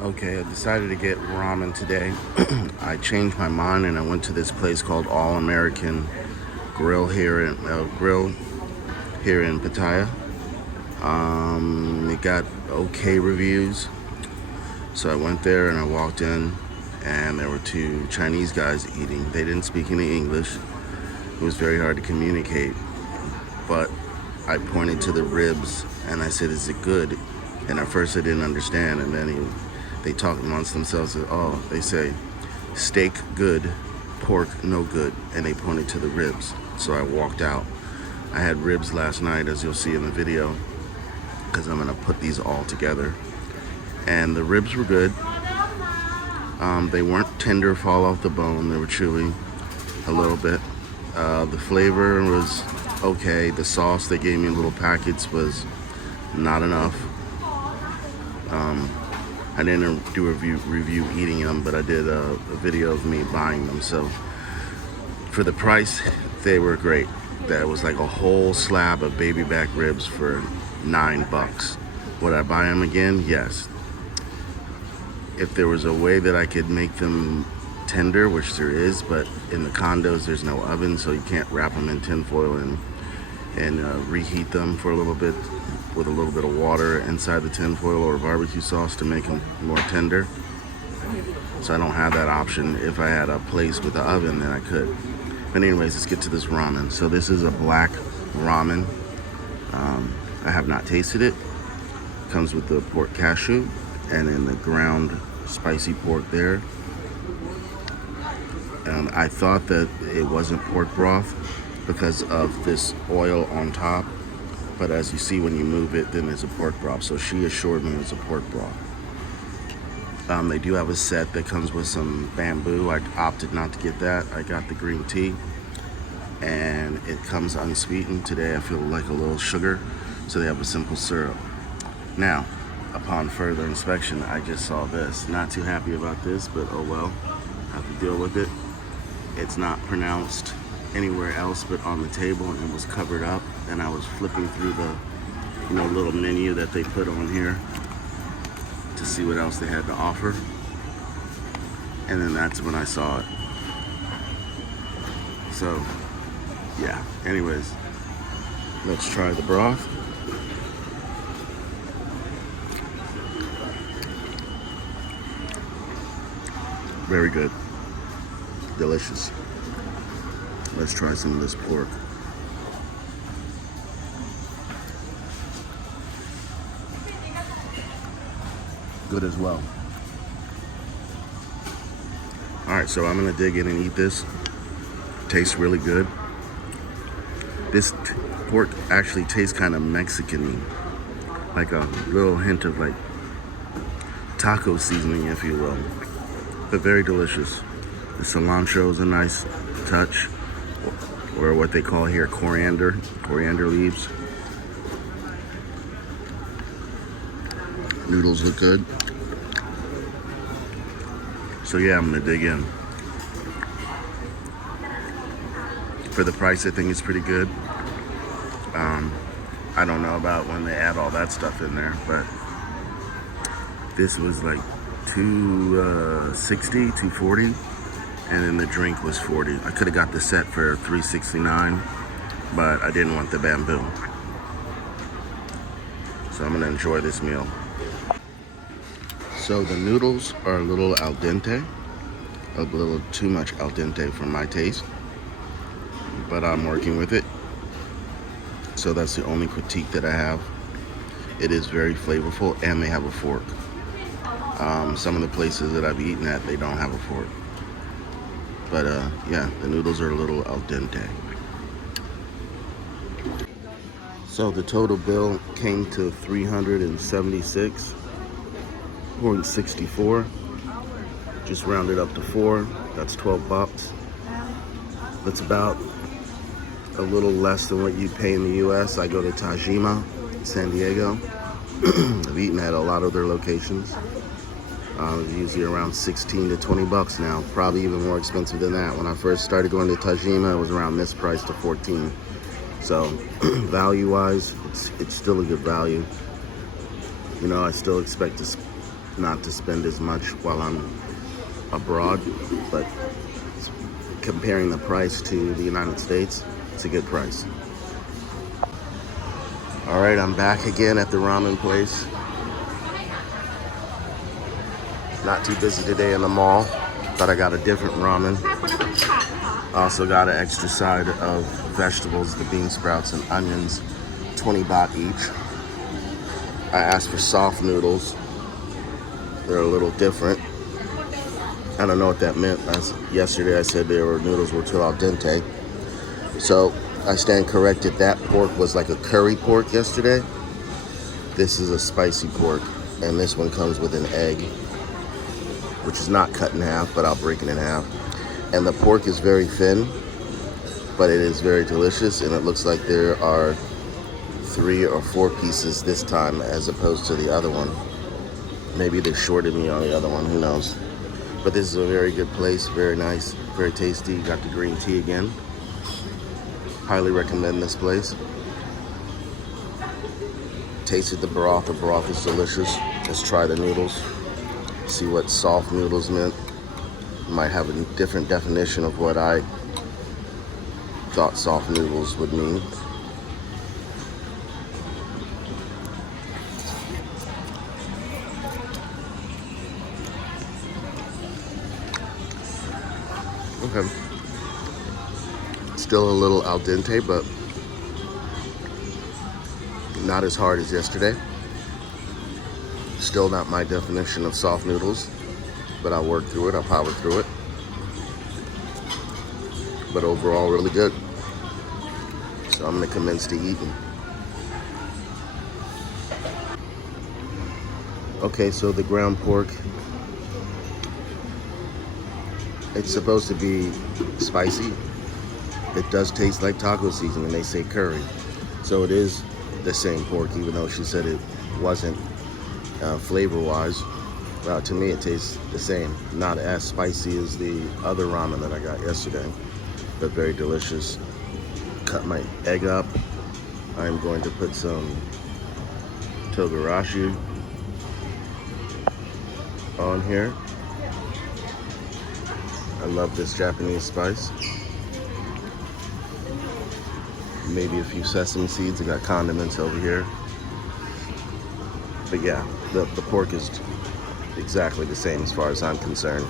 Okay, I decided to get ramen today. I changed my mind and I went to this place called All American Grill here in Pattaya. It got okay reviews, so I went there and I walked in, and there were two Chinese guys eating. They didn't speak any English. It was very hard to communicate, but I pointed to the ribs and I said, "Is it good?" And at first I didn't understand, and then they talked amongst themselves. Oh, they say, "Steak good, pork no good," and they pointed to the ribs. So I walked out. I had ribs last night, as you'll see in the video, because I'm gonna put these all together. And the ribs were good. They weren't tender, fall off the bone. They were chewy a little bit. The flavor was okay. The sauce they gave me in little packets was not enough. I didn't do a review eating them, but I did a video of me buying them. So for the price, they were great. That was like a whole slab of baby back ribs for $9. Would I buy them again? Yes. If there was a way that I could make them tender, which there is, but in the condos there's no oven, so you can't wrap them in tinfoil and reheat them for a little bit with a little bit of water inside the tinfoil or barbecue sauce to make them more tender. So I don't have that option. If I had a place with an oven, then I could. But anyways, let's get to this ramen. So this is a black ramen. I have not tasted it. Comes with the pork cashew and then the ground spicy pork there. I thought that it wasn't pork broth because of this oil on top, but as you see when you move it, then it's a pork broth. So she assured me it was a pork broth. They do have a set that comes with some bamboo. I opted not to get that. I got the green tea, and it comes unsweetened. Today I feel like a little sugar, so they have a simple syrup. Now, upon further inspection, I just saw this. Not too happy about this, but oh well, I have to deal with it. It's not pronounced anywhere else but on the table, and it was covered up. And I was flipping through the little menu that they put on here to see what else they had to offer, and then that's when I saw it. So yeah, anyways, let's try the broth. Very good. Delicious. Let's try some of this pork. Good as well. All right, so I'm gonna dig in and eat this. Tastes really good. This pork actually tastes kind of Mexican-y, like a little hint of like taco seasoning, if you will, but very delicious. The cilantro is a nice touch, or what they call here coriander leaves. Noodles look good. So yeah, I'm gonna dig in. For the price, I think it's pretty good. I don't know about when they add all that stuff in there, but this was like $260, $240, and then the drink was $40. I could have got the set for $369, but I didn't want the bamboo. So I'm gonna enjoy this meal. So the noodles are a little al dente, a little too much al dente for my taste, but I'm working with it. So that's the only critique that I have. It is very flavorful, and they have a fork. Some of the places that I've eaten at, they don't have a fork. But yeah, the noodles are a little al dente. So the total bill came to $376.64. Just rounded up to 4. That's $12. That's about a little less than what you pay in the US. I go to Tajima, San Diego. I've eaten at a lot of their locations. Usually around 16 to 20 bucks now, probably even more expensive than that. When I first started going to Tajima, it was around this price to 14. So value-wise, it's still a good value. I still expect to not to spend as much while I'm abroad, but comparing the price to the United States, it's a good price. All right, I'm back again at the ramen place. Not too busy today in the mall, but I got a different ramen. Also got an extra side of vegetables, the bean sprouts and onions, 20 baht each. I asked for soft noodles. They're a little different. I don't know what that meant. Yesterday I said noodles were too al dente. So I stand corrected. That pork was like a curry pork yesterday. This is a spicy pork, and this one comes with an egg, which is not cut in half, but I'll break it in half. And the pork is very thin, but it is very delicious, and it looks like there are 3 or 4 pieces this time as opposed to the other one. Maybe they shorted me on the other one, who knows. But this is a very good place, very nice, very tasty. Got the green tea again. Highly recommend this place. Tasted the broth is delicious. Let's try the noodles. See what soft noodles meant. Might have a different definition of what I thought soft noodles would mean. Okay. Still a little al dente, but not as hard as yesterday. Still not my definition of soft noodles, but I'll work through it, I'll power through it. But overall, really good. So I'm gonna commence to eating. Okay, so the ground pork, it's supposed to be spicy. It does taste like taco seasoning, they say curry. So it is the same pork, even though she said it wasn't flavor-wise. To me, it tastes the same. Not as spicy as the other ramen that I got yesterday, but very delicious. Cut my egg up. I'm going to put some togarashi on here. I love this Japanese spice. Maybe a few sesame seeds. I got condiments over here. But yeah, the pork is exactly the same as far as I'm concerned.